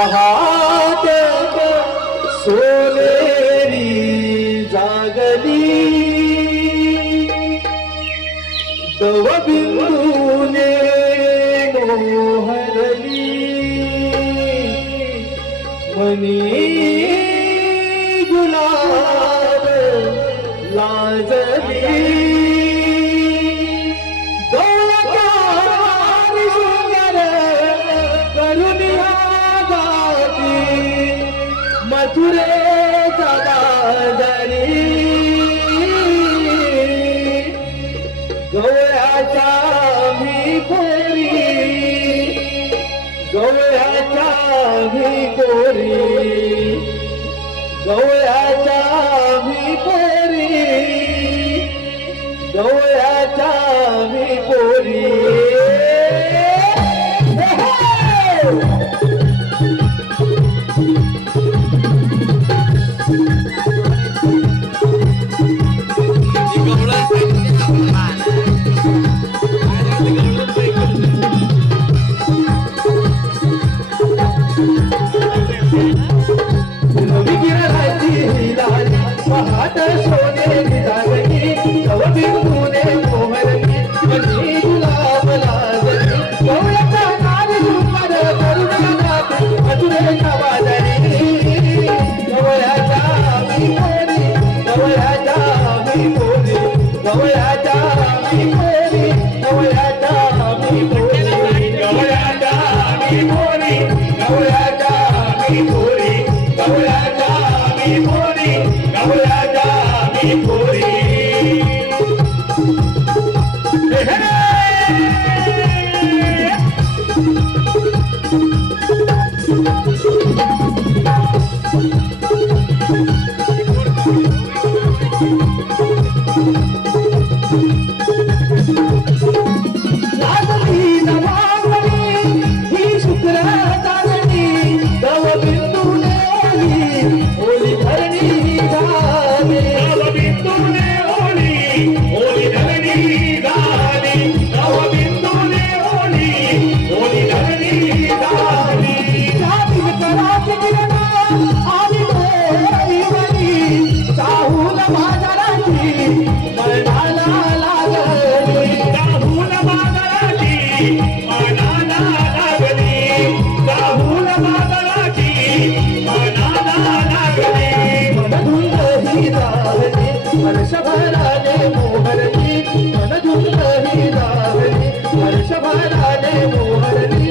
हात सोनेरी जागली. दवबिंदूने मोहरली. मनी गुलाब लाजली. मथुरे दादारी गवळ्याच्या मी कोरी गवळ्याच्या मी कोरी गवळ्याच्या मी कोरी गवळ्याच्या मी कोरी বাতাস 네, 에헤이! हर्ष भराले मोहरली.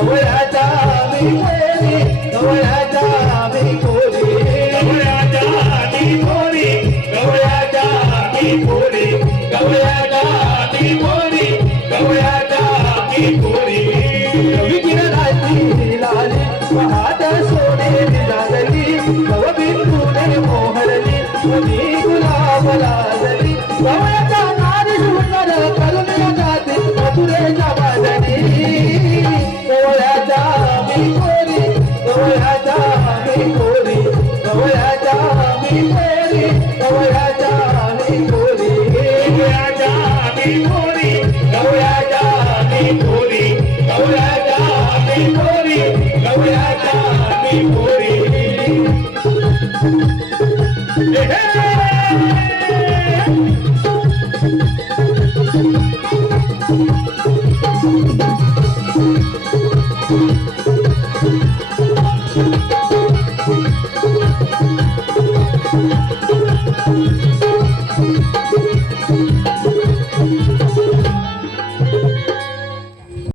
the way I